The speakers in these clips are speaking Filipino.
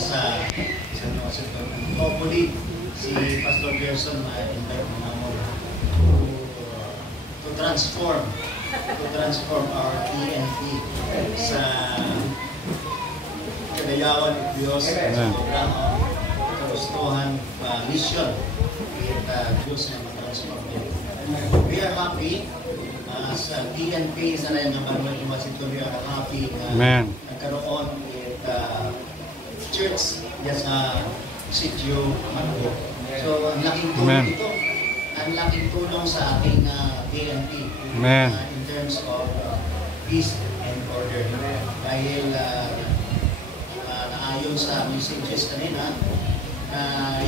sa San Washington. And hopefully, si Pastor Gerson ma-invite mo naman to transform our PNP sa kadayawan ng Diyos sa sobrang kagustuhan mission at Diyos na matransform niya. We are happy sa PNP sa rin ng Manuel Washington. We are happy na nagkaroon at church diyan sa Sitio Manuel. So ang laking tulong ito, ang laking tulong sa ating PNP in terms of peace and order. Dahil naayon sa messages kanina,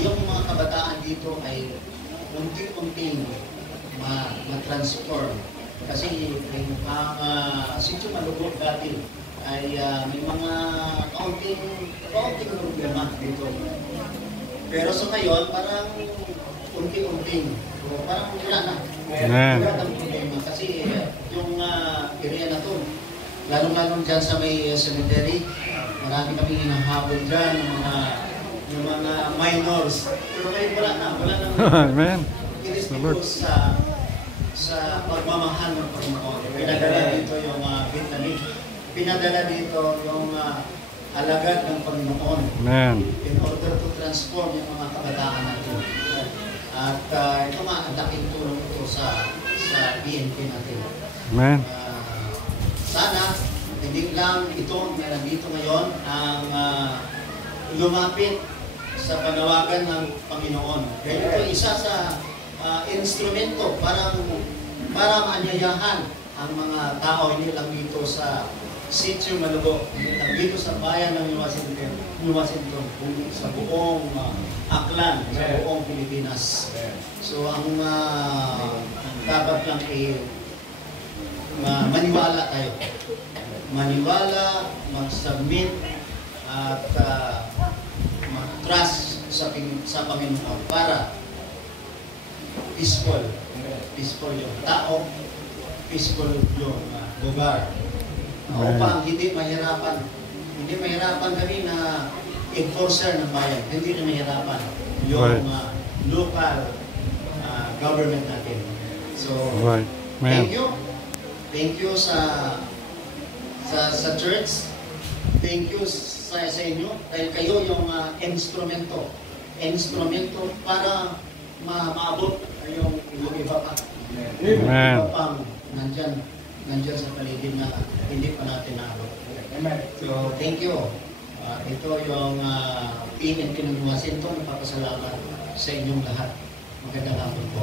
yung mga kabataan dito ay unti-unting ma-transform. Kasi ang Sitio Malugog dati ay may mga kaunting problema dito. Pero sa ngayon, parang unti-unting. So, parang wala na. Wala ng problema. Kasi yung area na to, lalo-lalo dyan sa may cemetery, marami kami hinahabol dyan, yung mga minors. Pero ngayon wala na. Wala na. Amen. It is because sa pagmamahal ng Panginoon. Pinadala dito yung Vietnamese. Pinadala dito yung alagad ng Panginoon. Amen. In order to transform yung mga kabataan natin. At ito nga, ang laking tulong ito sa PNP natin. Amen. Sana, hindi lang ito na nandito ngayon ang lumapit sa panawagan ng Panginoon. Kaya ito isa sa instrumento para maanyayahan ang mga tao, hindi lang dito sa Sitio Malugog, hindi lang dito sa bayan ng New Washington, kundi sa buong Aklan, sa buong Pilipinas. So ang dapat lang maniwala tayo. Maniwala, mag-submit at mag-trust sa Panginoon para peaceful yung tao, peaceful yung lugar. Upang hindi mahirapan kami na enforcer ng bayan, hindi na mahirapan yung local government natin. So, thank you sa church, thank you sa inyo, dahil kayo yung instrumento para maabot yung iba pa. Iba pang nandyan sa paligid na hindi pa natin naabot. So, thank you. Ito yung PNP ng Washington. Napapasalamat sa inyong lahat. Magandang hapon po.